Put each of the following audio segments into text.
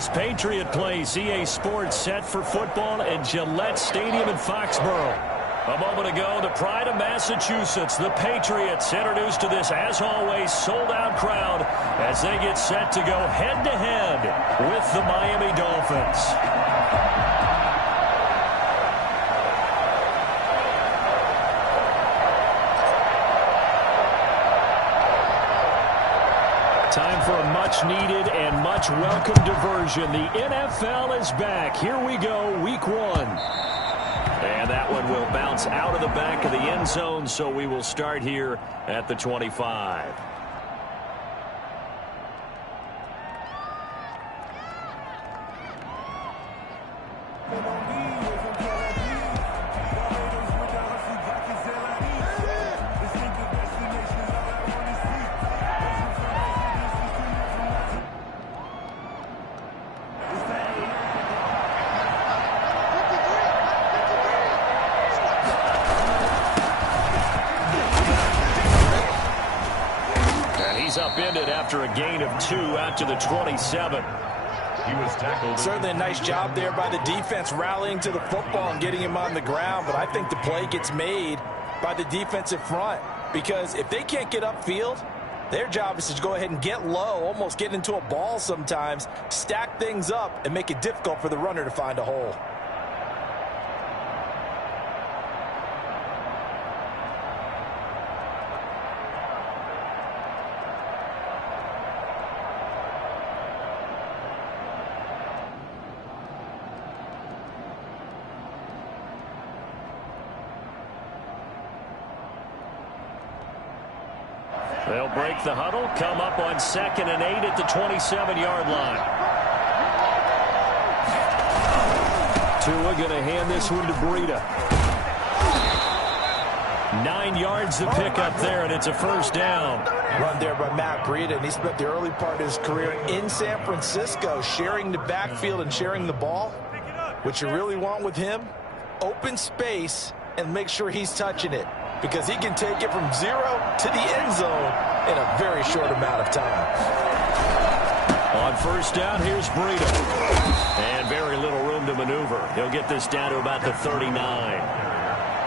this Patriot place. EA Sports set for football at Gillette Stadium in Foxborough. A moment ago, the pride of Massachusetts, the Patriots, introduced to this, as always, sold-out crowd as they get set to go head-to-head with the Miami Dolphins. Time for a much-needed and much-welcome diversion. The NFL is back. Here we go, Week 1. And that one will bounce out of the back of the end zone, so we will start here at the 25. Upended after a gain of 2 out to the 27. He was tackled. Certainly a nice job there by the defense rallying to the football and getting him on the ground, but I think the play gets made by the defensive front because if they can't get upfield, their job is to go ahead and get low, almost get into a ball sometimes, stack things up, and make it difficult for the runner to find a hole. They'll break the huddle, come up on 2nd and 8 at the 27-yard line. Tua going to hand this one to Breida. 9 yards to pick up there, and it's a first down. Run there by Matt Breida, and he spent the early part of his career in San Francisco sharing the backfield and sharing the ball. What you really want with him, open space and make sure he's touching it, because he can take it from 0 to the end zone in a very short amount of time. On first down, here's Breida. And very little room to maneuver. He'll get this down to about the 39.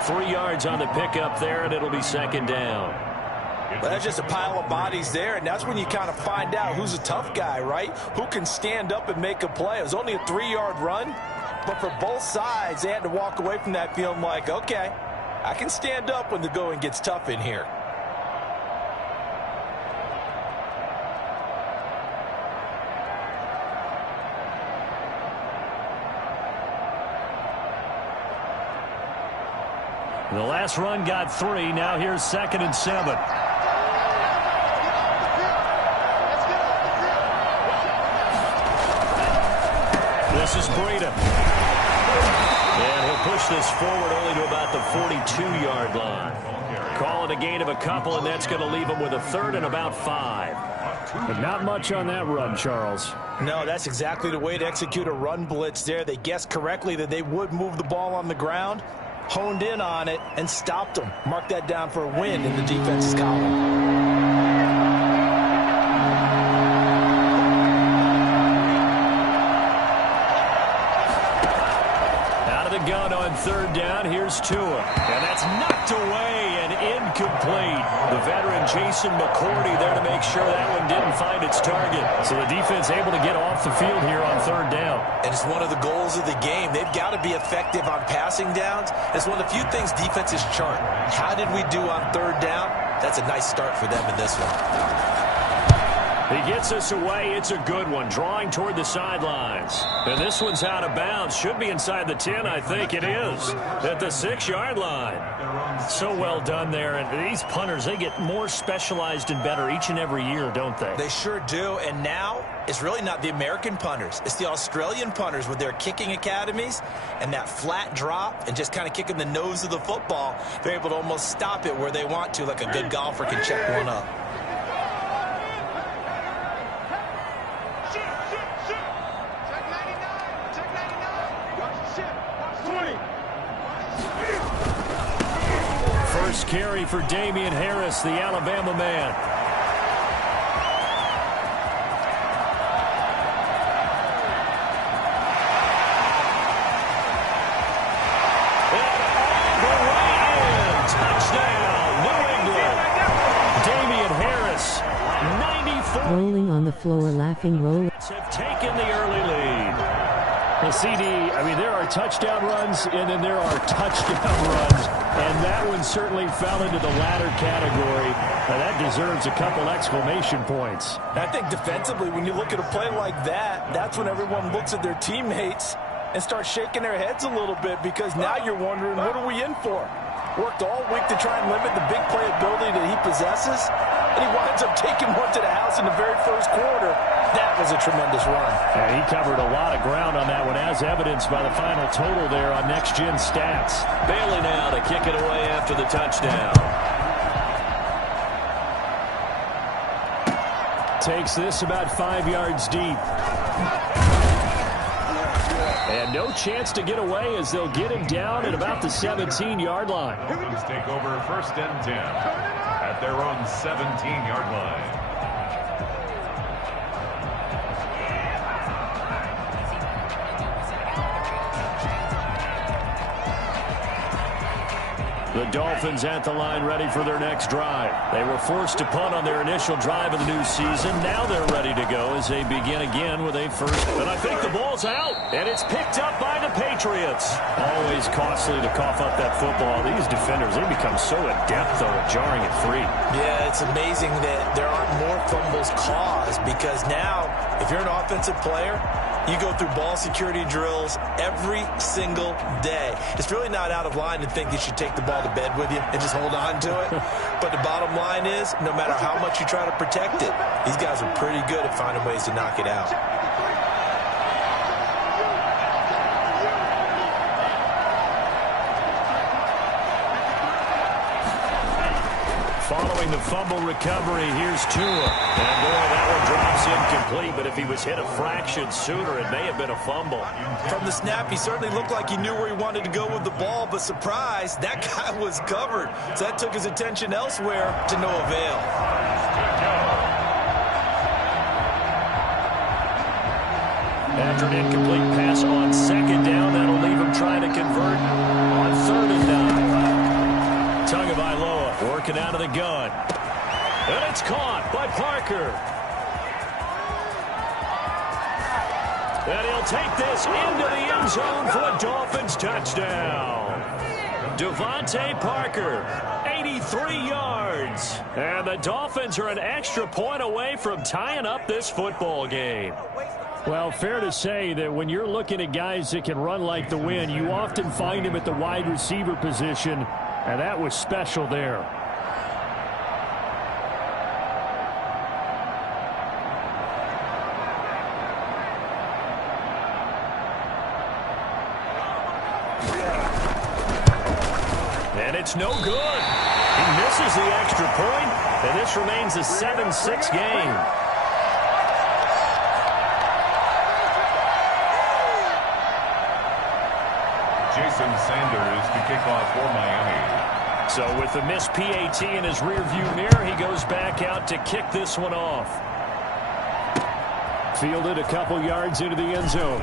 3 yards on the pickup there, and it'll be 2nd down. Well, that's just a pile of bodies there, and that's when you kind of find out who's a tough guy, right? Who can stand up and make a play. It was only a 3-yard run, but for both sides, they had to walk away from that feeling like, okay, I can stand up when the going gets tough in here. The last run got 3. Now here's 2nd and 7. This is Breida. And he'll push this forward only to about the 42-yard line. Call it a gain of a couple, and that's going to leave him with a 3rd and about 5. But not much on that run, Charles. No, that's exactly the way to execute a run blitz there. They guessed correctly that they would move the ball on the ground, honed in on it, and stopped them. Mark that down for a win in the defense's column. Gun on 3rd down. Here's Tua. And that's knocked away and incomplete. The veteran Jason McCourty there to make sure that one didn't find its target. So the defense able to get off the field here on 3rd down. And it's one of the goals of the game. They've got to be effective on passing downs. It's one of the few things defenses chart. How did we do on 3rd down? That's a nice start for them in this one. He gets us away. It's a good one. Drawing toward the sidelines. And this one's out of bounds. Should be inside the 10. I think it is. At the 6-yard line. So well done there. And these punters, they get more specialized and better each and every year, don't they? They sure do. And now it's really not the American punters. It's the Australian punters with their kicking academies and that flat drop and just kind of kicking the nose of the football. They're able to almost stop it where they want to, like a good golfer can check one up. First carry for Damian Harris, the Alabama man. on the floor laughing roll. Have taken the early lead. Well, CD, I mean, there are touchdown runs, and then there are touchdown runs, and that one certainly fell into the latter category. That deserves a couple exclamation points. I think defensively, when you look at a play like that, that's when everyone looks at their teammates and starts shaking their heads a little bit, because now you're wondering, what are we in for? Worked all week to try and limit the big play ability that he possesses, and he winds up taking one to the house in the very first quarter. That was a tremendous run. And he covered a lot of ground on that one, as evidenced by the final total there on Next Gen Stats. Bailey now to kick it away after the touchdown. Takes this about 5 yards deep. And no chance to get away, as they'll get him down at about the 17-yard line. Dolphins take over 1st and 10 at their own 17-yard line. The Dolphins at the line, ready for their next drive. They were forced to punt on their initial drive of the new season. Now they're ready to go as they begin again with a first. And I think the ball's out, and it's picked up by the Patriots. Always costly to cough up that football. These defenders, they become so adept, though, at jarring it free. Yeah, it's amazing that there aren't more fumbles caused, because now, if you're an offensive player, you go through ball security drills every single day. It's really not out of line to think you should take the ball to bed with you and just hold on to it. But the bottom line is, no matter how much you try to protect it, these guys are pretty good at finding ways to knock it out. Following the fumble recovery, here's Tua. And boy, that one drops incomplete, but if he was hit a fraction sooner, it may have been a fumble. From the snap, he certainly looked like he knew where he wanted to go with the ball, but surprise, that guy was covered. So that took his attention elsewhere to no avail. After an incomplete pass on 2nd down, that'll leave him trying to convert on 3rd and 9. Tagovailoa working out of the gun. And it's caught by Parker. And he'll take this into the end zone for a Dolphins touchdown. Devontae Parker, 83 yards. And the Dolphins are an extra point away from tying up this football game. Well, fair to say that when you're looking at guys that can run like the wind, you often find them at the wide receiver position, and that was special there. And it's no good. He misses the extra point, and this remains a 7-6 game. Jason Sanders to kick off for Miami. So with the missed PAT in his rearview mirror, he goes back out to kick this one off. Fielded a couple yards into the end zone.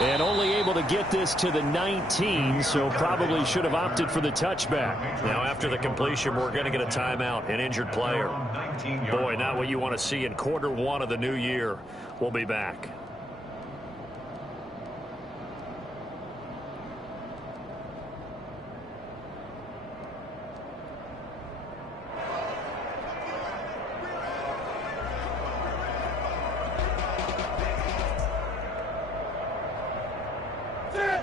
And only able to get this to the 19, so probably should have opted for the touchback. Now after the completion, we're going to get a timeout, an injured player. Boy, not what you want to see in quarter one of the new year. We'll be back.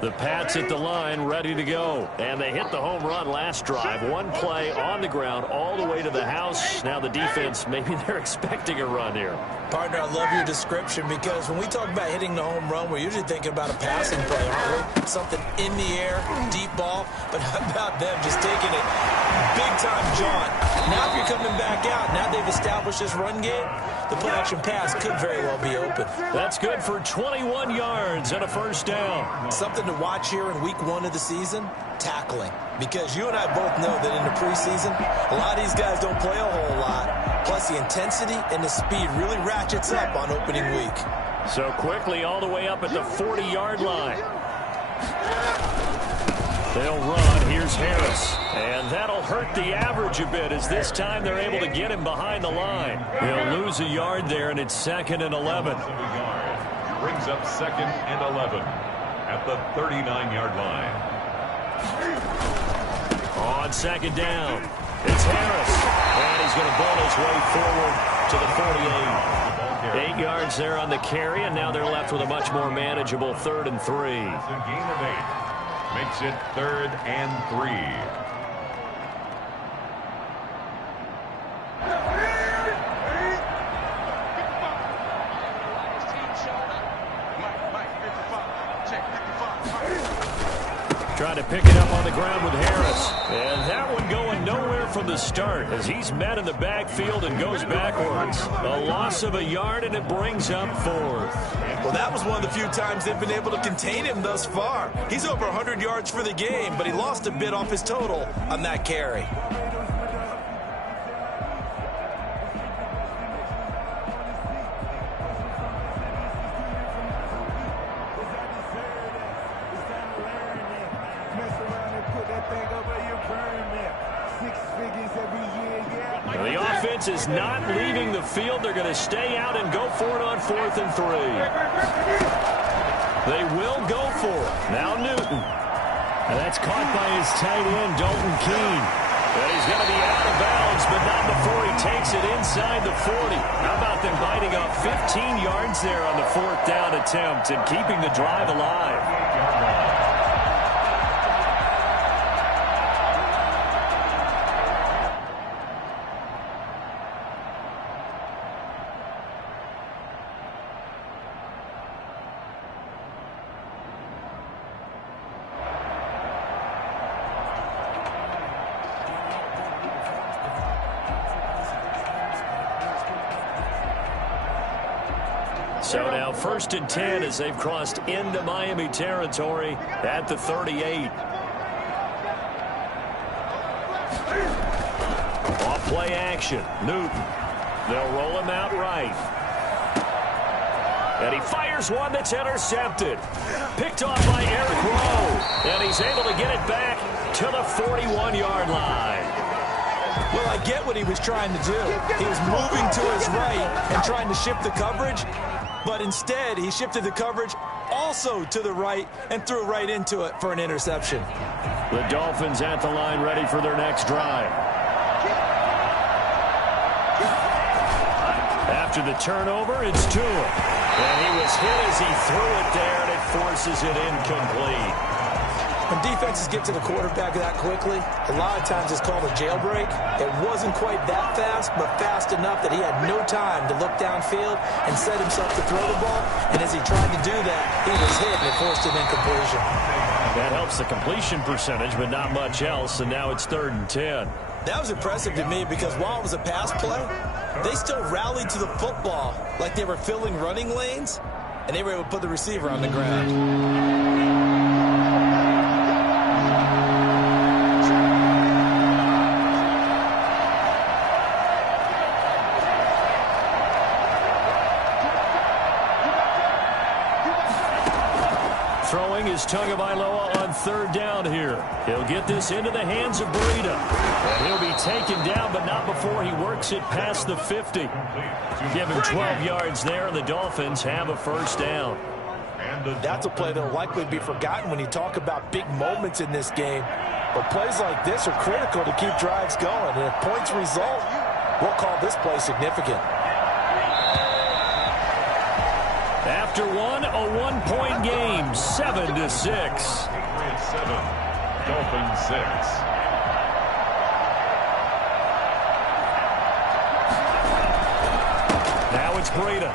The Pats at the line, ready to go. And they hit the home run last drive. One play on the ground all the way to the house. Now the defense, maybe they're expecting a run here. Partner, I love your description, because when we talk about hitting the home run, we're usually thinking about a passing play, aren't we? Something in the air, deep ball. But how about them just taking it big-time jaunt? Now if you're coming back out, now they've established this run game, the play-action pass could very well be open. That's good for 21 yards and a first down. Something to watch here in week 1 of the season, tackling. Because you and I both know that in the preseason, a lot of these guys don't play a whole lot. Plus, the intensity and the speed really ratchets up on opening week. So quickly all the way up at the 40-yard line. They'll run. Here's Harris. And that'll hurt the average a bit as this time they're able to get him behind the line. He'll lose a yard there, and it's 2nd and 11. Brings up 2nd and 11 at the 39-yard line. On 2nd down, it's Harris. And he's going to ball his way forward to the 48. 8 yards there on the carry, and now they're left with a much more manageable 3rd and 3. It's a gain of 8. Makes it 3rd and 3. Trying to pick it up on the ground with Harris. And that one going nowhere from the start as he's met in the backfield and goes backwards. A loss of a yard, and it brings up 4th. Well, that was one of the few times they've been able to contain him thus far. He's over 100 yards for the game, but he lost a bit off his total on that carry. The offense is not leaving the field. They're going to stay out and go for it on 4th and 3. They will go for it. Now Newton. And that's caught by his tight end, Dalton Keene. And he's going to be out of bounds, but not before he takes it inside the 40. How about them biting off 15 yards there on the 4th down attempt and keeping the drive alive? So now 1st and 10 as they've crossed into Miami territory at the 38. Off play action. Newton. They'll roll him out right. And he fires one that's intercepted. Picked off by Eric Rowe. And he's able to get it back to the 41-yard line. Well, I get what he was trying to do. He was moving to his right and trying to shift the coverage. But instead, he shifted the coverage also to the right and threw right into it for an interception. The Dolphins at the line ready for their next drive. After the turnover, it's Tua. And he was hit as he threw it there, and it forces it incomplete. When defenses get to the quarterback that quickly, a lot of times it's called a jailbreak. It wasn't quite that fast, but fast enough that he had no time to look downfield and set himself to throw the ball. And as he tried to do that, he was hit and it forced an incompletion. That helps the completion percentage, but not much else, and now it's 3rd and 10. That was impressive to me because while it was a pass play, they still rallied to the football like they were filling running lanes, and they were able to put the receiver on the ground. Throwing is Tagovailoa on 3rd down here. He'll get this into the hands of Breida. And he'll be taken down, but not before he works it past the 50. Give him 12 yards there, and the Dolphins have a 1st down. That's a play that will likely be forgotten when you talk about big moments in this game. But plays like this are critical to keep drives going. And if points result, we'll call this play significant. After one, a one-point game, 7-6. Patriots 7, Dolphins 6. Now it's Breida.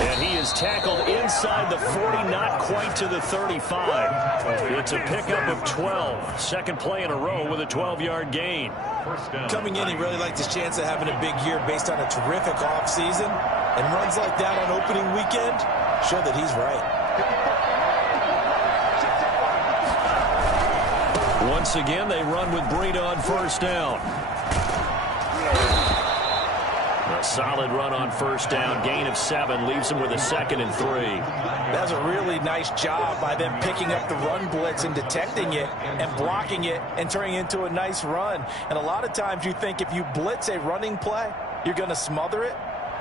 And he is tackled inside the 40, not quite to the 35. It's a pickup of 12. Second play in a row with a 12-yard gain. Coming in, he really liked his chance of having a big year based on a terrific offseason. And runs like that on opening weekend show that he's right. Once again, they run with Breida on 1st down. The Solid run on first down. Gain of 7 leaves them with a 2nd and 3. That's a really nice job by them picking up the run blitz and detecting it and blocking it and turning it into a nice run. And a lot of times you think if you blitz a running play, you're going to smother it.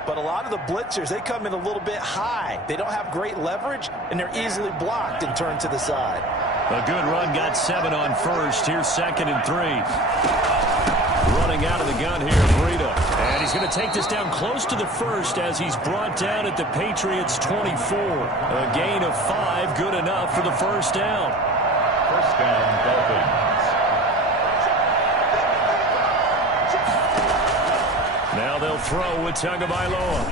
But a lot of the blitzers, they come in a little bit high. They don't have great leverage, and they're easily blocked and turned to the side. A good run, got 7 on first. Here's 2nd and 3. Running out of the gun here, Breida. And he's going to take this down close to the first as he's brought down at the Patriots' 24. A gain of 5, good enough for the first down. First down, Dolphins. Now they'll throw with Tagovailoa.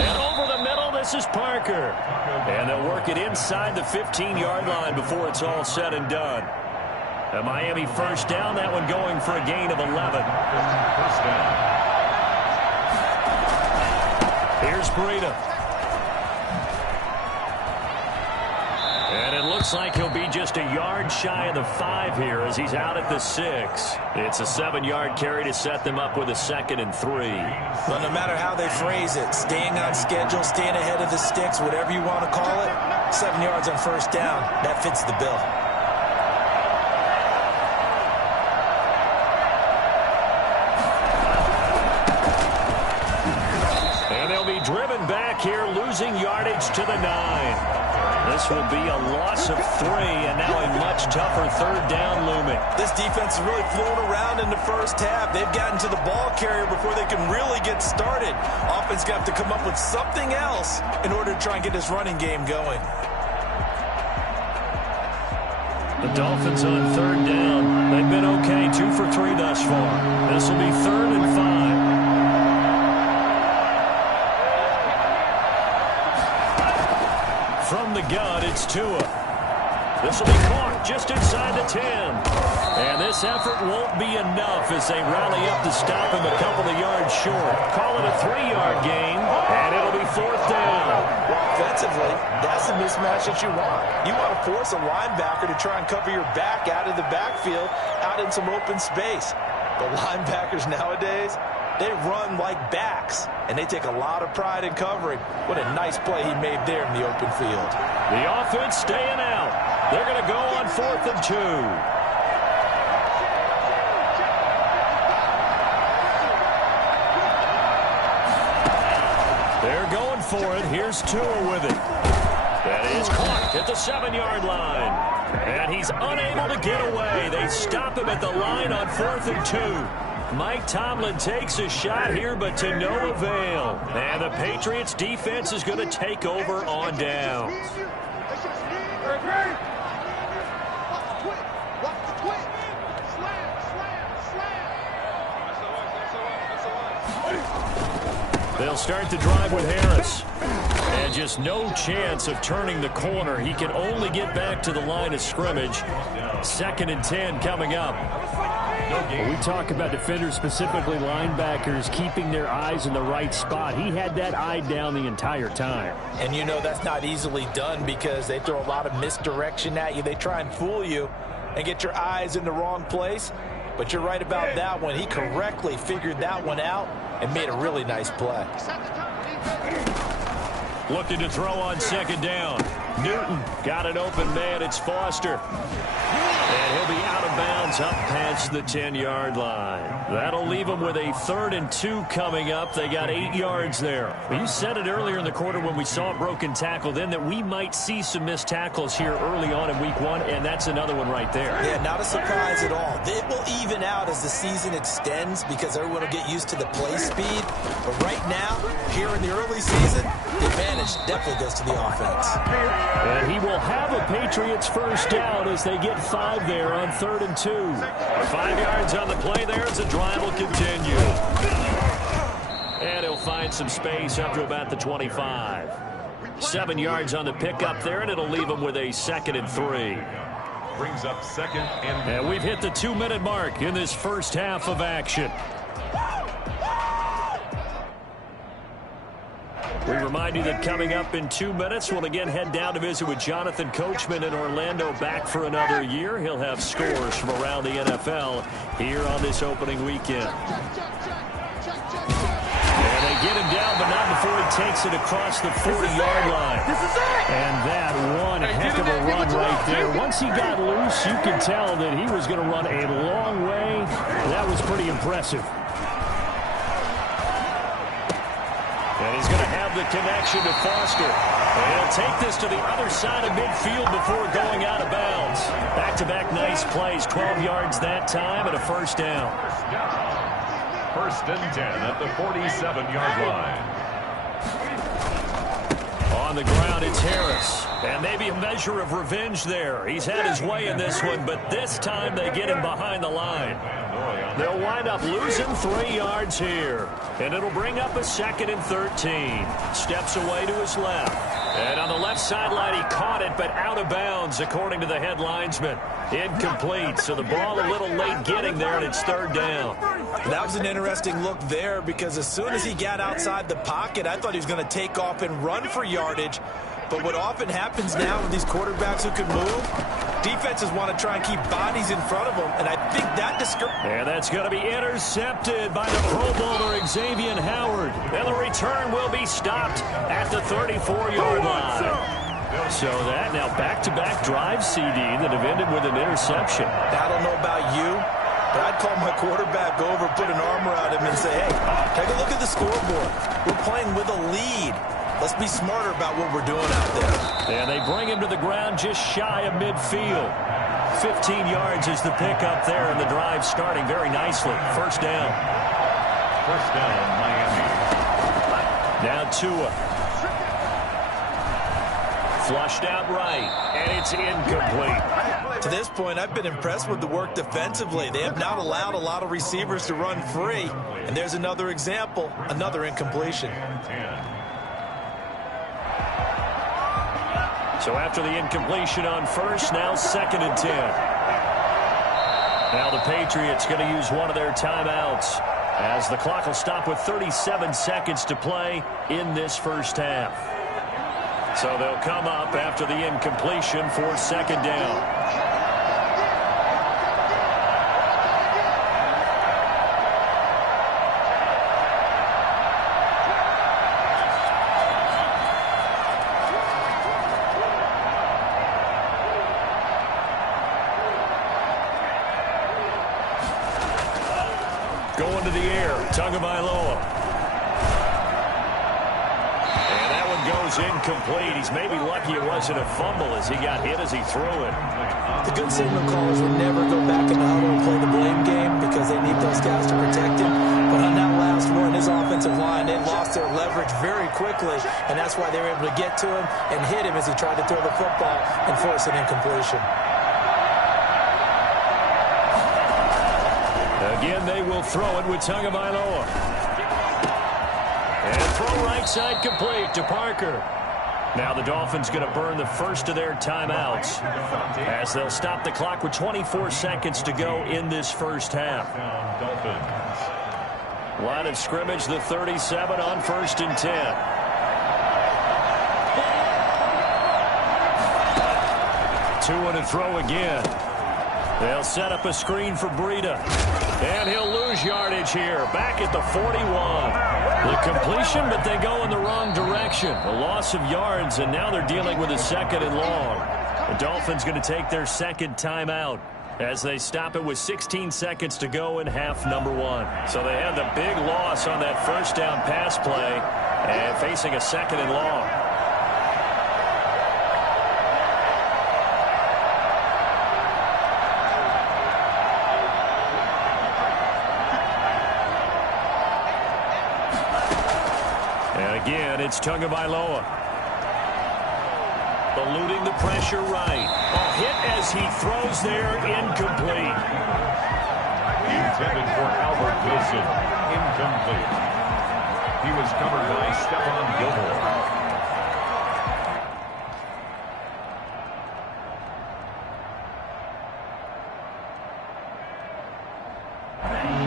And over the middle, this is Parker. And they'll work it inside the 15-yard line before it's all said and done. A Miami first down, that one going for a gain of 11. First down. Here's Breida. And it looks like he'll be just a yard shy of the 5 here as he's out at the 6. It's a 7-yard carry to set them up with a 2nd and 3. Well, no matter how they phrase it, staying on schedule, staying ahead of the sticks, whatever you want to call it, 7 yards on first down, that fits the bill. And they'll be driven back here, losing yardage to the 9. This will be a loss of 3, and now a much tougher 3rd down looming. This defense is really flown around in the first half. They've gotten to the ball carrier before they can really get started. Offense got to come up with something else in order to try and get this running game going. The Dolphins on 3rd down. They've been okay, 2 for 3 thus far. This will be 3rd and 5. From the gun, it's Tua. This will be caught just inside the 10. And this effort won't be enough as they rally up to stop him a couple of yards short. Call it a 3-yard gain, and it'll be 4th down. Well, offensively, that's the mismatch that you want. You want to force a linebacker to try and cover your back out of the backfield, out in some open space. The linebackers nowadays, they run like backs, and they take a lot of pride in covering. What a nice play he made there in the open field. The offense staying out. They're going to go on 4th and 2. They're going for it. Here's Tua with it. That is caught at the 7-yard line. And he's unable to get away. They stop him at the line on 4th and 2. Mike Tomlin takes a shot here, but to no avail. And the Patriots defense is going to take over on downs. They'll start the drive with Harris. And just no chance of turning the corner. He can only get back to the line of scrimmage. 2nd and 10 coming up. When we talk about defenders, specifically linebackers, keeping their eyes in the right spot. He had that eye down the entire time. And you know that's not easily done because they throw a lot of misdirection at you. They try and fool you and get your eyes in the wrong place. But you're right about that one. He correctly figured that one out and made a really nice play. Looking to throw on 2nd down. Newton got an open man. It's Foster. And he'll be out of bounds up past the 10-yard line. That'll leave them with a 3rd and 2 coming up. They got 8 yards there. Well, you said it earlier in the quarter when we saw a broken tackle then that we might see some missed tackles here early on in week 1, and that's another one right there. Yeah, not a surprise at all. It will even out as the season extends because everyone will get used to the play speed. But right now, here in the early season, the advantage definitely goes to the offense. And he will have a Patriots first down as they get 5 there on 3rd and 2. 5 yards on the play there as the drive will continue. And he'll find some space up to about the 25. 7 yards on the pickup there, and it'll leave him with a 2nd and 3. Brings up 2nd and... And we've hit the 2-minute mark in this first half of action. We remind you that coming up in 2 minutes, we'll again head down to visit with Jonathan Coachman in Orlando, back for another year. He'll have scores from around the NFL here on this opening weekend. before he takes it across the 40-yard line. And that one heck of a run right there. Once he got loose, you could tell that he was going to run a long way. That was pretty impressive. And he's going to have the connection to Foster. And he'll take this to the other side of midfield before going out of bounds. Back-to-back nice plays, 12 yards that time and a first down. First and 10 at the 47-yard line. On the ground, it's Harris. And maybe a measure of revenge there. He's had his way in this one, but this time they get him behind the line. They'll wind up losing 3 yards here. And it'll bring up a 2nd and 13. Steps away to his left. And on the left sideline, he caught it, but out of bounds, according to the head linesman. Incomplete, so the ball a little late getting there, and it's 3rd down. That was an interesting look there because as soon as he got outside the pocket, I thought he was going to take off and run for yardage. But what often happens now with these quarterbacks who can move, defenses want to try and keep bodies in front of them, and I think that and that's going to be intercepted by the Pro Bowler Xavier Howard. And the return will be stopped at the 34-yard line. So that now back-to-back drive CD that have ended with an interception. I don't know about you, but I'd call my quarterback over, put an arm around him, and say, hey, take a look at the scoreboard. We're playing with a lead. Let's be smarter about what we're doing out there. And they bring him to the ground just shy of midfield. 15 yards is the pickup there, and the drive starting very nicely. First down. First down, Miami. Now Tua. Flushed out right, and it's incomplete. To this point, I've been impressed with the work defensively. They have not allowed a lot of receivers to run free. And there's another example, another incompletion. So after the incompletion on first, now 2nd and 10. Now the Patriots going to use one of their timeouts as the clock will stop with 37 seconds to play in this first half. So they'll come up after the incompletion for 2nd down. Going to the air, Tagovailoa. And that one goes incomplete. He's maybe lucky it wasn't a fumble as he got hit as he threw it. The good signal callers would never go back in the huddle and play the blame game because they need those guys to protect him. But on that last one, his offensive line, they lost their leverage very quickly, and that's why they were able to get to him and hit him as he tried to throw the football and force an incompletion. Again, they will throw it with Tagovailoa. And throw right side complete to Parker. Now the Dolphins going to burn the first of their timeouts as they'll stop the clock with 24 seconds to go in this first half. Line of scrimmage, the 37 on 1st and 10. Tua to throw again. They'll set up a screen for Breida. And he'll lose yardage here. Back at the 41. The completion, but they go in the wrong direction. A loss of yards, and now they're dealing with a 2nd and long. The Dolphins going to take their 2nd timeout as they stop it with 16 seconds to go in half number 1. So they had the big loss on that first down pass play and facing a 2nd and long. Again, it's Tagovailoa. Eluding the pressure right. A hit as he throws there, incomplete. Intended for Albert Wilson, incomplete. He was covered by Stephon Gilmore.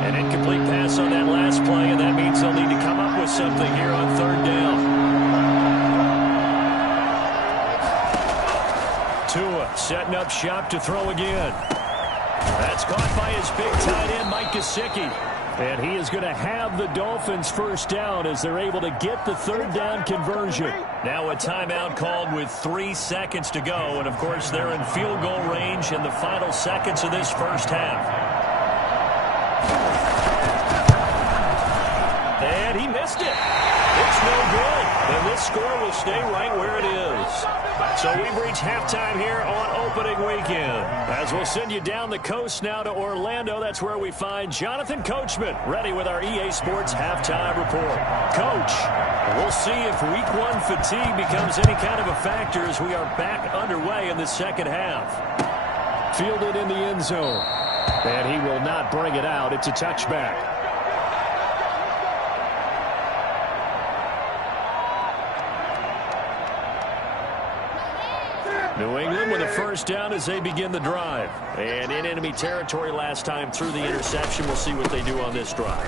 An incomplete pass on that last play, and that means they'll need to come up with something here on 3rd down. Tua setting up shop to throw again. That's caught by his big tight end, Mike Gesicki. And he is going to have the Dolphins first down as they're able to get the third down conversion. Now a timeout called with 3 seconds to go. And, of course, they're in field goal range in the final seconds of this first half. And he missed it. It's no good. And this score will stay right where it is. So we've reached halftime here on opening weekend. As we'll send you down the coast now to Orlando, that's where we find Jonathan Coachman ready with our EA Sports halftime report. Coach, we'll see if week one fatigue becomes any kind of a factor as we are back underway in the second half. Fielded in the end zone. And he will not bring it out. It's a touchback. New England with a first down as they begin the drive. And in enemy territory last time through the interception. We'll see what they do on this drive.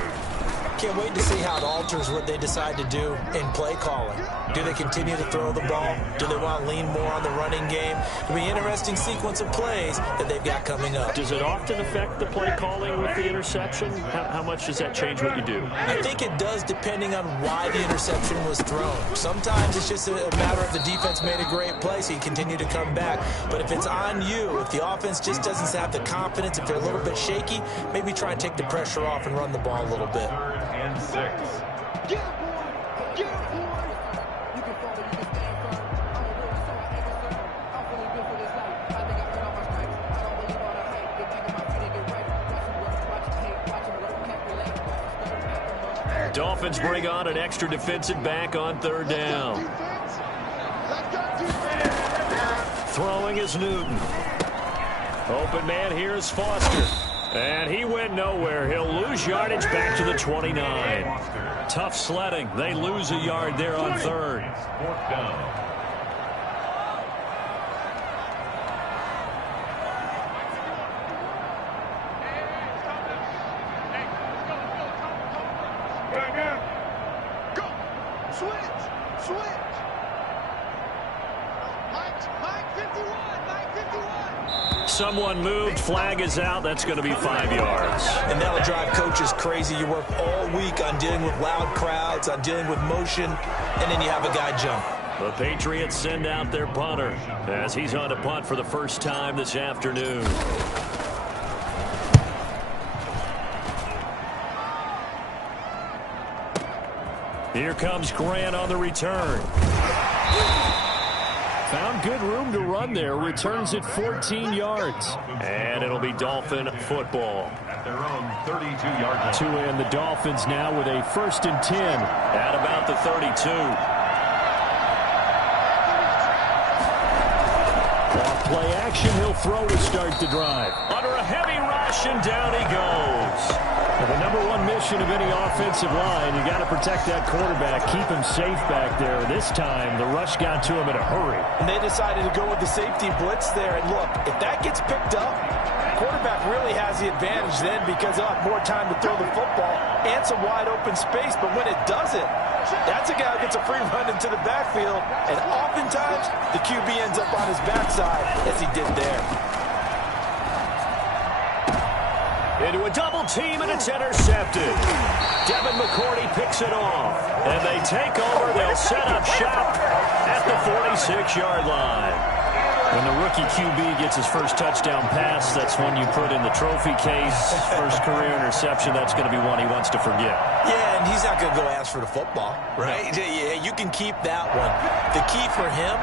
Can't wait to see how it alters what they decide to do in play calling. Do they continue to throw the ball? Do they want to lean more on the running game? It'll be an interesting sequence of plays that they've got coming up. Does it often affect the play calling with the interception? How much does that change what you do? I think it does, depending on why the interception was thrown. Sometimes it's just a matter of the defense made a great play, so you continue to come back. But if it's on you, if the offense just doesn't have the confidence, if they're a little bit shaky, maybe try and take the pressure off and run the ball a little bit. 3rd and 6. Dolphins bring on an extra defensive back on 3rd down. Throwing is Newton. Open man here is Foster. And he went nowhere. He'll lose yardage back to the 29. Tough sledding. They lose a yard there on 3rd. 4th down. Someone moved. Flag is out. That's going to be 5 yards. And that'll drive coaches crazy. You work all week on dealing with loud crowds, on dealing with motion, and then you have a guy jump. The Patriots send out their punter as he's on to punt for the first time this afternoon. Here comes Grant on the return. Found good room to run there. Returns it 14 yards. And it'll be Dolphin football. At their own 32-yard line. To end the Dolphins now with a 1st and 10. At about the 32. Off play action. He'll throw to start the drive. Under a heavy rush, and down he goes. The number one mission of any offensive line, you got to protect that quarterback, keep him safe back there. This time, the rush got to him in a hurry. And they decided to go with the safety blitz there. And look, if that gets picked up, quarterback really has the advantage then because he'll have more time to throw the football and some wide open space. But when it doesn't, that's a guy who gets a free run into the backfield. And oftentimes, the QB ends up on his backside as he did there. Into a double team, and it's intercepted. Devin McCourty picks it off. And they take over. They'll set up shop at the 46-yard line. When the rookie QB gets his first touchdown pass, that's when you put in the trophy case. First career interception, that's going to be one he wants to forget. Yeah, and he's not going to go ask for the football, right? Yeah, you can keep that one. The key for him,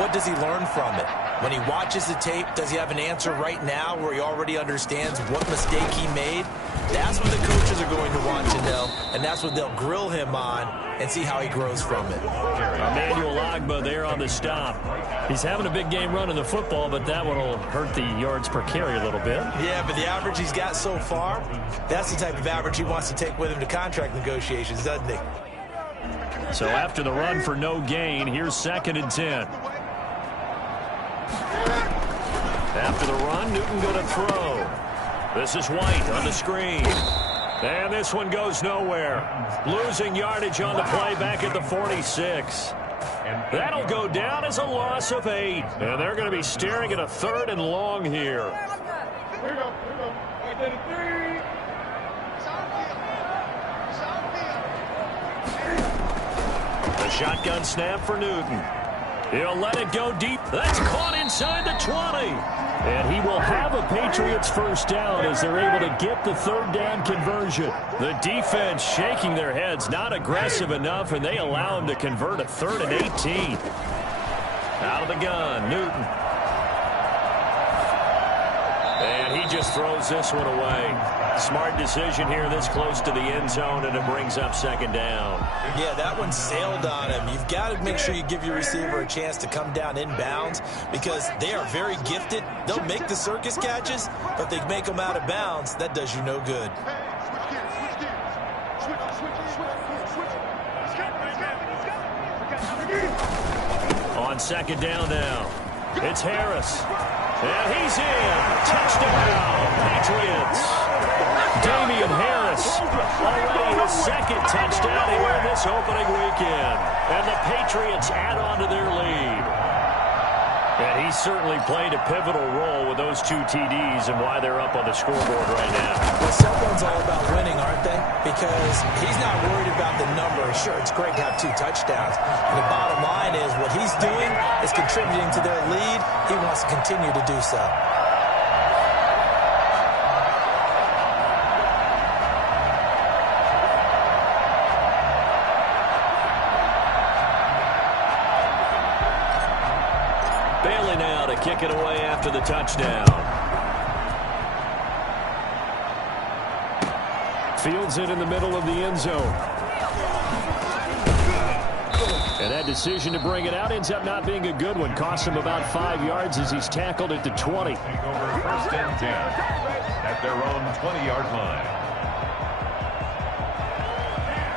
what does he learn from it? When he watches the tape, does he have an answer right now where he already understands what mistake he made? That's what the coaches are going to want to know, and that's what they'll grill him on and see how he grows from it. Emmanuel Ogbah there on the stop. He's having a big game running the football, but that one will hurt the yards per carry a little bit. Yeah, but the average he's got so far, that's the type of average he wants to take with him to contract negotiations, doesn't he? So after the run for no gain, here's 2nd and 10. After the run, Newton going to throw. This is White on the screen. And this one goes nowhere. Losing yardage on the play back at the 46. That'll go down as a loss of 8. And they're going to be staring at a 3rd and long here. Here we go. The shotgun snap for Newton. He'll let it go deep. That's caught inside the 20. And he will have a Patriots first down as they're able to get the third down conversion. The defense shaking their heads, not aggressive enough, and they allow him to convert a 3rd and 18. Out of the gun, Newton. And he just throws this one away. Smart decision here this close to the end zone, and it brings up 2nd down. Yeah, that one sailed on him. You've got to make sure you give your receiver a chance to come down inbounds because they are very gifted. They'll make the circus catches, but they make them out of bounds. That does you no good. On 2nd down now, it's Harris. And he's in. Touchdown, Patriots. Damian Harris, already his 2nd touchdown here this opening weekend. And the Patriots add on to their lead. And he certainly played a pivotal role with those 2 TDs and why they're up on the scoreboard right now. Well, someone's all about winning, aren't they? Because he's not worried about the number. Sure, it's great to have 2 touchdowns. And the bottom line is what he's doing is contributing to their lead. He wants to continue to do so. Bailey now to kick it away after the touchdown. Fields it in the middle of the end zone. And that decision to bring it out ends up not being a good one. Costs him about 5 yards as he's tackled at the 20. Take over 1st and 10 at their own 20-yard line.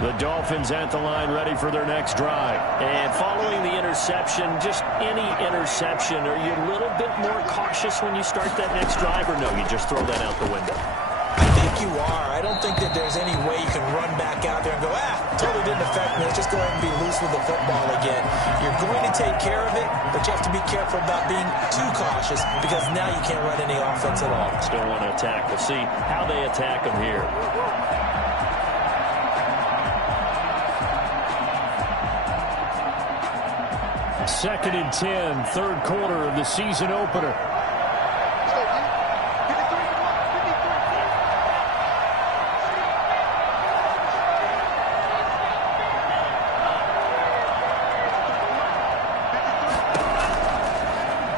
The Dolphins at the line ready for their next drive. And following the interception, just any interception, are you a little bit more cautious when you start that next drive, or no, you just throw that out the window? I think you are. I don't think that there's any way you can run back out there and go, totally didn't affect me. Let's just go ahead and be loose with the football again. You're going to take care of it, but you have to be careful about being too cautious because now you can't run any offense at all. Still want to attack. We'll see how they attack them here. Second and 10, 3rd quarter of the season opener.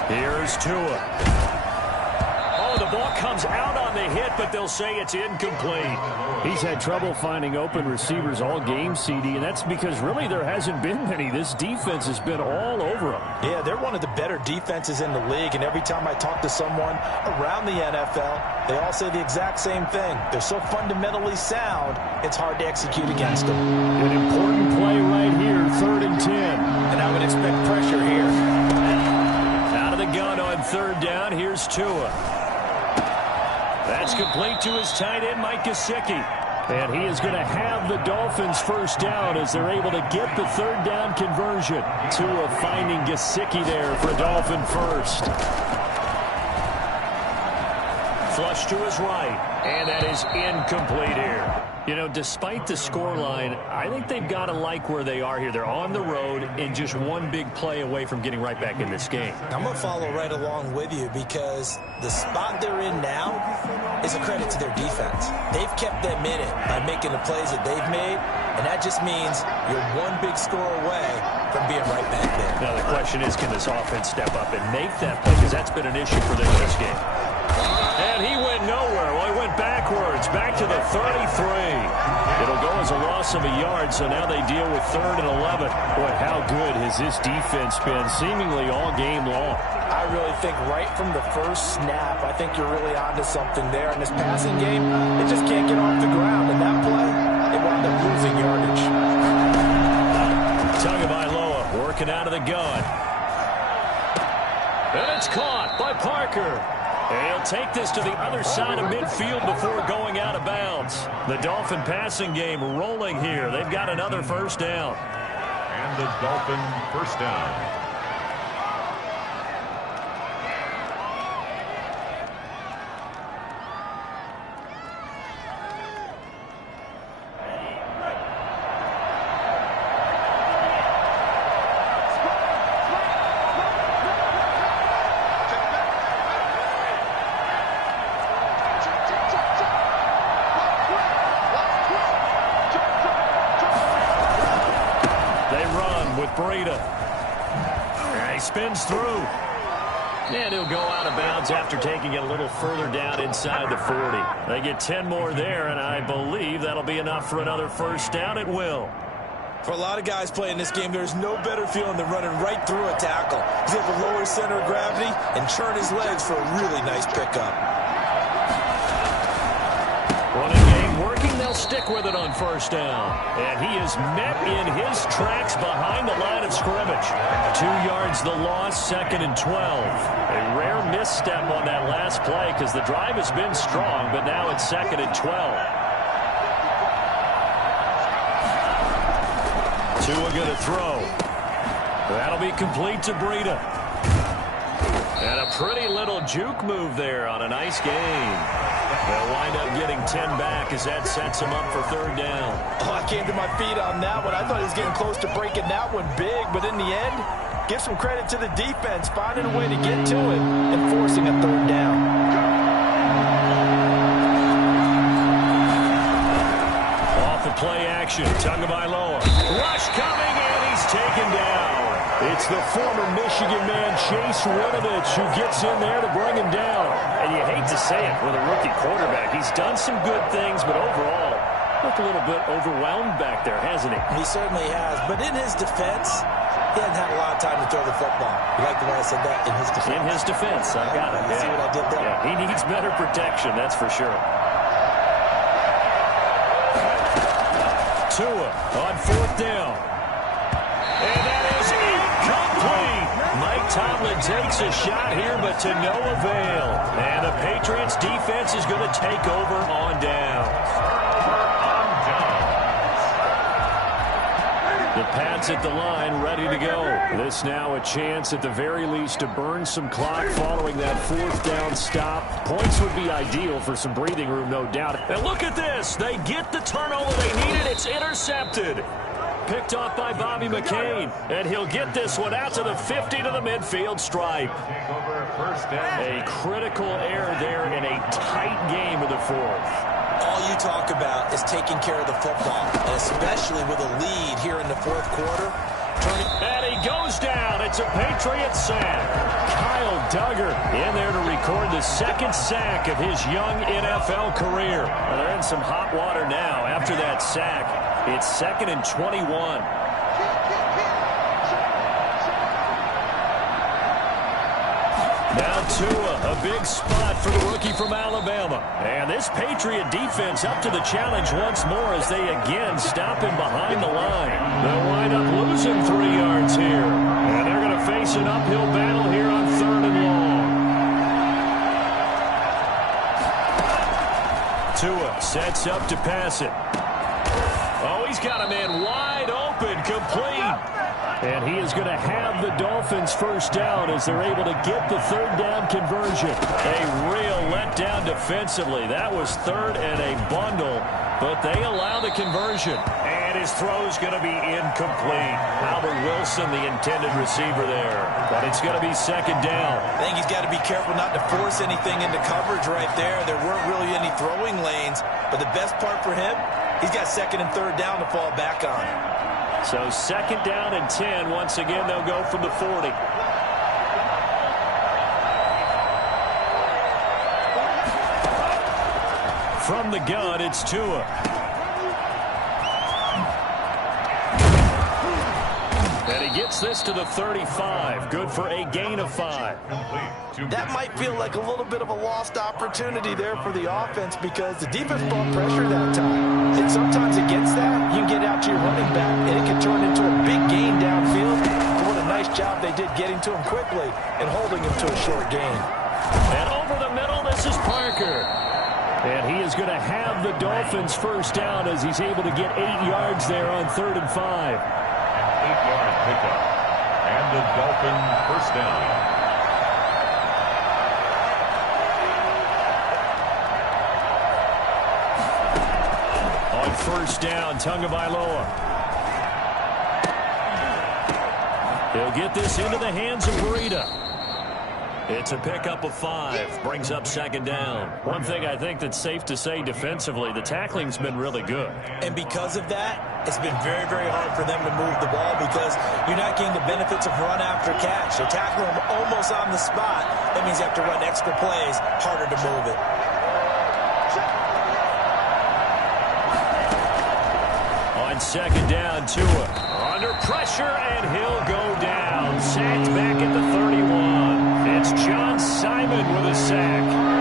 Here's Tua. Oh, the ball comes out on the hit, but they'll say it's incomplete. He's had trouble finding open receivers all game, CD, and that's because really there hasn't been many. This defense has been all over them. Yeah, they're one of the better defenses in the league, and every time I talk to someone around the NFL, they all say the exact same thing. They're so fundamentally sound, it's hard to execute against them. An important play right here, 3rd and 10. And I would expect pressure here. Out of the gun on 3rd down, here's Tua. That's complete to his tight end, Mike Gesicki. And he is going to have the Dolphins first down as they're able to get the 3rd down conversion. Tua finding Gesicki there for Dolphin first. Flush to his right, and that is incomplete here. You know, despite the scoreline, I think they've got to like where they are here. They're on the road and just one big play away from getting right back in this game. I'm going to follow right along with you because the spot they're in now is a credit to their defense. They've kept them in it by making the plays that they've made, and that just means you're one big score away from being right back there. Now the question is, can this offense step up and make that play? Because that's been an issue for them this game. And he went nowhere. Well, he went backwards, back to the 33. It'll go as a loss of a yard, so now they deal with 3rd and 11. Boy, how good has this defense been seemingly all game long? I really think right from the first snap, I think you're really onto something there. In this passing game, they just can't get off the ground. And that play, they wound up losing yardage. Tagovailoa working out of the gun. And it's caught by Parker. And he'll take this to the other side of midfield before going out of bounds. The Dolphin passing game rolling here. They've got another first down. And the Dolphin first down. Breida. And he spins through. And he'll go out of bounds after taking it a little further down inside the 40. They get 10 more there, and I believe that'll be enough for another first down. It will. For a lot of guys playing this game, there's no better feeling than running right through a tackle. He's able to lower his center of gravity and churn his legs for a really nice pickup. Running game working, they'll stick with it on first down. And he is met in his tracks behind the line of scrimmage. 2 yards the loss, 2nd and 12. A rare misstep on that last play because the drive has been strong, but now it's 2nd and 12. Tua going to throw. That'll be complete to Breida. And a pretty little juke move there on a nice gain. They'll wind up getting 10 back as that sets him up for 3rd down. Oh, I came to my feet on that one. I thought he was getting close to breaking that one big, but in the end, give some credit to the defense, finding a way to get to it and forcing a 3rd down. Off the play action, Tagovailoa. Rush coming, and he's taken down. It's the former Michigan man, Chase Winovich, who gets in there to bring him down. And you hate to say it with a rookie quarterback. He's done some good things, but overall, looked a little bit overwhelmed back there, hasn't he? He certainly has. But in his defense, he hasn't had a lot of time to throw the football. You like the way I said that? In his defense. In his defense, I got it. You see what I did there? Yeah, he needs better protection, that's for sure. Tua on 4th down. And that is incomplete. Mike Tomlin takes a shot here, but to no avail. And the Patriots defense is going to take over on downs. The Pats at the line, ready to go. This now a chance at the very least to burn some clock following that 4th down stop. Points would be ideal for some breathing room, no doubt. And look at this. They get the turnover they needed. It's intercepted. Picked off by Bobby McCain. And he'll get this one out to the 50 to the midfield stripe. A critical error there in a tight game of the 4th. All you talk about is taking care of the football, and especially with a lead here in the 4th quarter. And he goes down. It's a Patriots sack. Kyle Duggar in there to record the 2nd sack of his young NFL career. Well, they're in some hot water now after that sack. It's 2nd and 21. Now Tua, a big spot for the rookie from Alabama. And this Patriot defense up to the challenge once more as they again stop him behind the line. They'll wind up losing 3 yards here. And they're going to face an uphill battle here on 3rd and long. Tua sets up to pass it. Oh, he's got a man wide open, complete. And he is going to have the Dolphins first down as they're able to get the 3rd down conversion. A real letdown defensively. That was 3rd and a bundle, but they allow the conversion. And his throw's going to be incomplete. Albert Wilson, the intended receiver there. But it's going to be 2nd down. I think he's got to be careful not to force anything into coverage right there. There weren't really any throwing lanes, but the best part for him, he's got 2nd and 3rd down to fall back on. So 2nd down and 10. Once again, they'll go from the 40. From the gun, it's Tua. And he gets this to the 35. Good for a gain of 5. That might feel like a little bit of a lost opportunity there for the offense because the defense brought pressure that time. And sometimes against that, you can get out to your running back, and it can turn into a big gain downfield. What a nice job they did getting to him quickly and holding him to a short gain. And over the middle, this is Parker. And he is going to have the Dolphins first down as he's able to get 8 yards there on 3rd and 5. 8-yard pickup. And the Dolphin first down. First down, Tagovailoa. He'll get this into the hands of Breida. It's a pickup of 5. Brings up second down. One thing I think that's safe to say defensively, the tackling's been really good. And because of that, it's been very, very hard for them to move the ball because you're not getting the benefits of run after catch. They're tackling them almost on the spot. That means you have to run extra plays, harder to move it. On second down, Tua under pressure, and he'll go down. Sacked back at the 31. It's John Simon with a sack.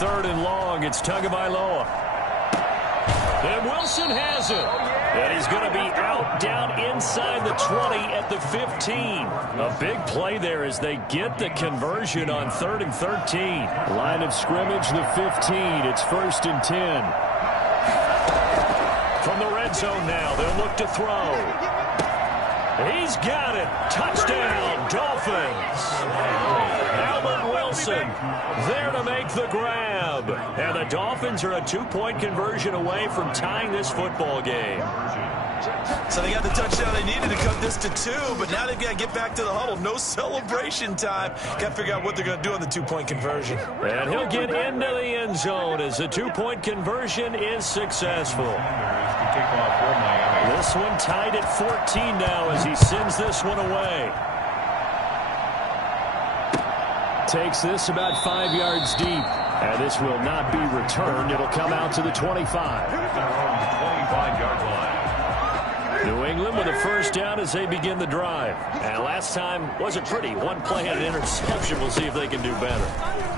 Third and long, it's Tagovailoa. And Wilson has it. And he's going to be out down inside the 20 at the 15. A big play there as they get the conversion on 3rd and 13. Line of scrimmage, the 15. It's 1st and 10. From the red zone now, they'll look to throw. He's got it. Touchdown, Dolphins. Albert Wilson there to make the grab. And the Dolphins are a 2-point conversion away from tying this football game. So they got the touchdown they needed to cut this to 2, but now they've got to get back to the huddle. No celebration time. Got to figure out what they're going to do on the 2-point conversion. And he'll get into the end zone as the 2-point conversion is successful. This one tied at 14 now as he sends this one away. Takes this about 5 yards deep. And this will not be returned. It'll come out to the 25. 25-yard line. New England with a first down as they begin the drive. And last time wasn't pretty. One play and an interception. We'll see if they can do better.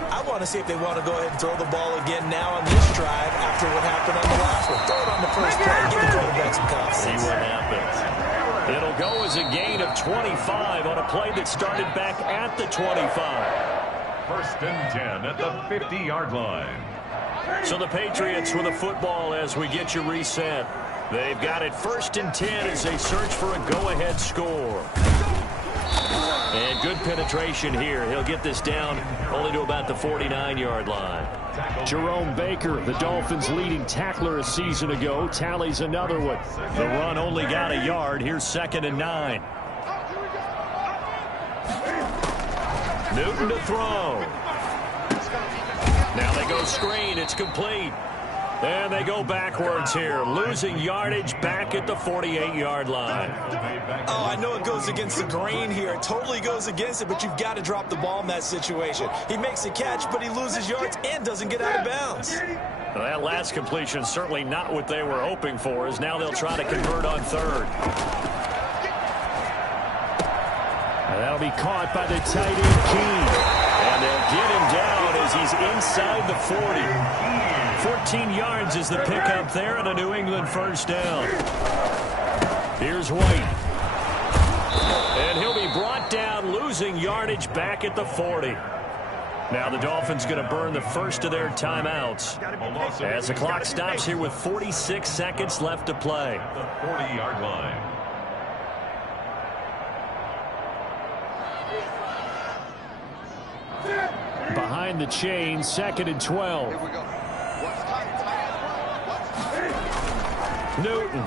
I want to see if they want to go ahead and throw the ball again now on this drive after what happened on the last one. Throw it on the first play and give the quarterback some confidence. See what happens. It'll go as a gain of 25 on a play that started back at the 25. 1st and 10 at the 50-yard line. So the Patriots with a football as we get you reset. They've got it 1st and 10 as they search for a go-ahead score. And good penetration here. He'll get this down only to about the 49-yard line. Jerome Baker, the Dolphins' leading tackler a season ago, tallies another one. The run only got a yard. Here's 2nd and 9. Newton to throw. Now they go screen. It's complete. And they go backwards here, losing yardage back at the 48-yard line. Oh, I know it goes against the grain here. It totally goes against it, but you've got to drop the ball in that situation. He makes a catch, but he loses yards and doesn't get out of bounds. Well, that last completion certainly not what they were hoping for, as now they'll try to convert on 3rd. And that'll be caught by the tight end, Key. And they'll get him down as he's inside the 40. 14 yards is the pickup there and a New England first down. Here's White. And he'll be brought down, losing yardage back at the 40. Now the Dolphins going to burn the first of their timeouts as the clock stops here with 46 seconds left to play. The 40-yard line. Behind the chain, 2nd and 12. Newton.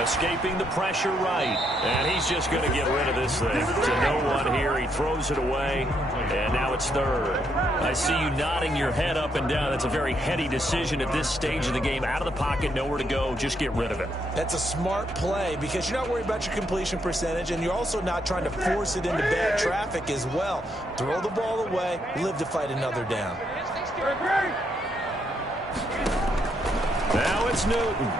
Escaping the pressure right. And he's just going to get rid of this thing. To no one here. He throws it away. And now it's 3rd. I see you nodding your head up and down. That's a very heady decision at this stage of the game. Out of the pocket, nowhere to go. Just get rid of it. That's a smart play because you're not worried about your completion percentage, and you're also not trying to force it into bad traffic as well. Throw the ball away. Live to fight another down. Now it's Newton.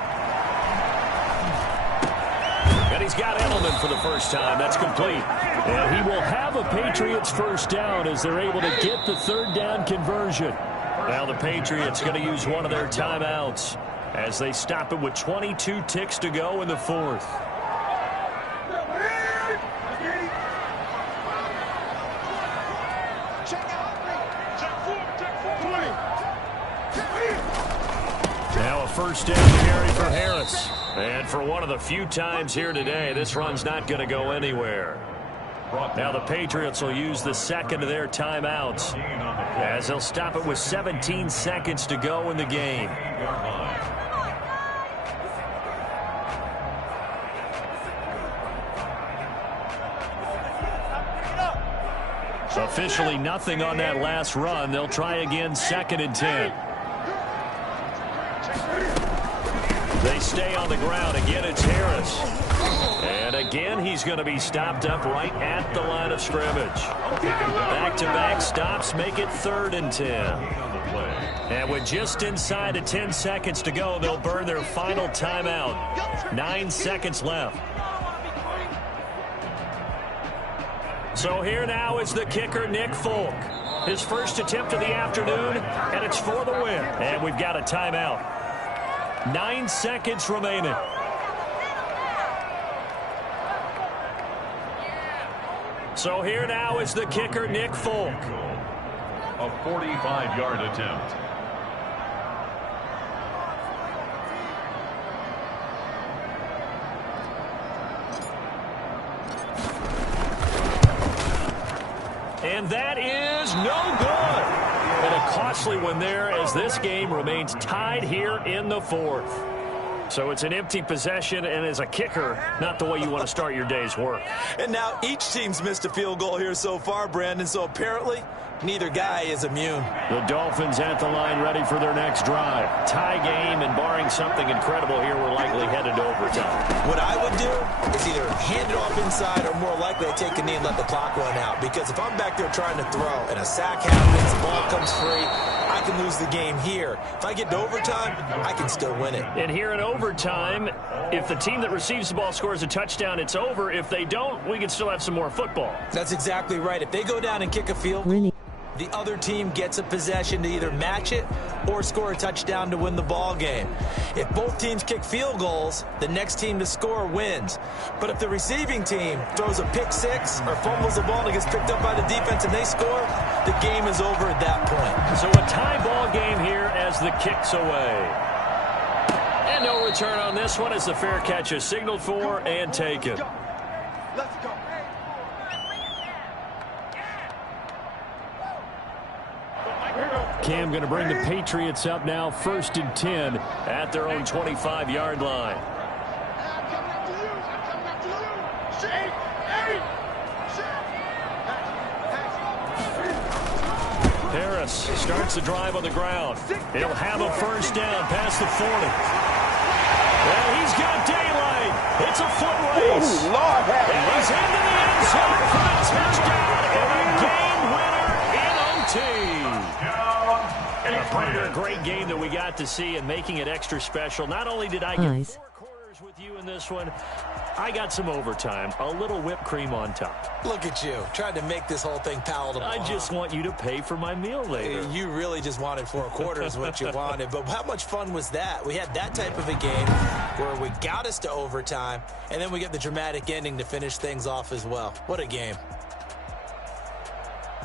And he's got Edelman for the first time. That's complete. And he will have a Patriots first down as they're able to get the 3rd down conversion. Now the Patriots going to use one of their timeouts as they stop it with 22 ticks to go in the 4th. Now a first down carry for Harris. And for one of the few times here today, this run's not going to go anywhere. Now the Patriots will use the 2nd of their timeouts as they'll stop it with 17 seconds to go in the game. Officially nothing on that last run. They'll try again, 2nd and 10. They stay on the ground. Again, it's Harris. And again, he's going to be stopped up right at the line of scrimmage. Back-to-back stops make it 3rd and 10. And with just inside of 10 seconds to go, they'll burn their final timeout. 9 seconds left. So here now is the kicker, Nick Folk. His first attempt of the afternoon, and it's for the win. And we've got a timeout. 9 seconds remaining. So here now is the kicker, Nick Folk. A 45-yard attempt. And that is no good. And a costly one there as this game remains tied here in the 4th. So it's an empty possession, and as a kicker, not the way you want to start your day's work. And now each team's missed a field goal here so far, Brandon, so apparently neither guy is immune. The Dolphins at the line ready for their next drive. Tie game, and barring something incredible here, we're likely headed to overtime. What I would do is either hand it off inside or more likely take a knee and let the clock run out. Because if I'm back there trying to throw and a sack happens, the ball comes free, I can lose the game here. If I get to overtime, I can still win it. And here in overtime, if the team that receives the ball scores a touchdown, it's over. If they don't, we can still have some more football. That's exactly right. If they go down and kick a field, the other team gets a possession to either match it or score a touchdown to win the ball game. If both teams kick field goals, the next team to score wins. But if the receiving team throws a pick six or fumbles the ball and it gets picked up by the defense and they score, the game is over at that point. So a tie ball game here as the kick's away. And no return on this one as the fair catch is signaled for and taken. Let's go. Cam going to bring the Patriots up now, 1st and 10 at their own 25-yard line. Harris starts the drive on the ground. He'll have a first down past the 40. Well, he's got daylight. It's a foot race. And he's into the end zone for a touchdown and a game winner in OT. A great game that we got to see and making it extra special. Not only did I get 4 quarters with you in this one, I got some overtime, a little whipped cream on top. Look at you, trying to make this whole thing palatable. I just want you to pay for my meal later. You really just wanted 4 quarters what you wanted, but how much fun was that? We had that type of a game where we got us to overtime, and then we get the dramatic ending to finish things off as well. What a game.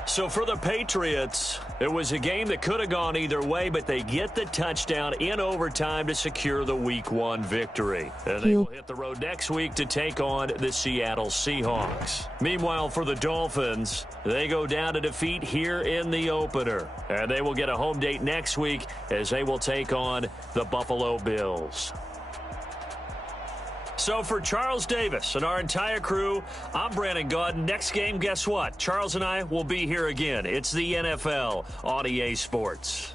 So for the Patriots, it was a game that could have gone either way, but they get the touchdown in overtime to secure the Week 1 victory. And they will hit the road next week to take on the Seattle Seahawks. Meanwhile, for the Dolphins, they go down to defeat here in the opener. And they will get a home date next week as they will take on the Buffalo Bills. So for Charles Davis and our entire crew, I'm Brandon Gaudin. Next game, guess what? Charles and I will be here again. It's the NFL on EA Sports.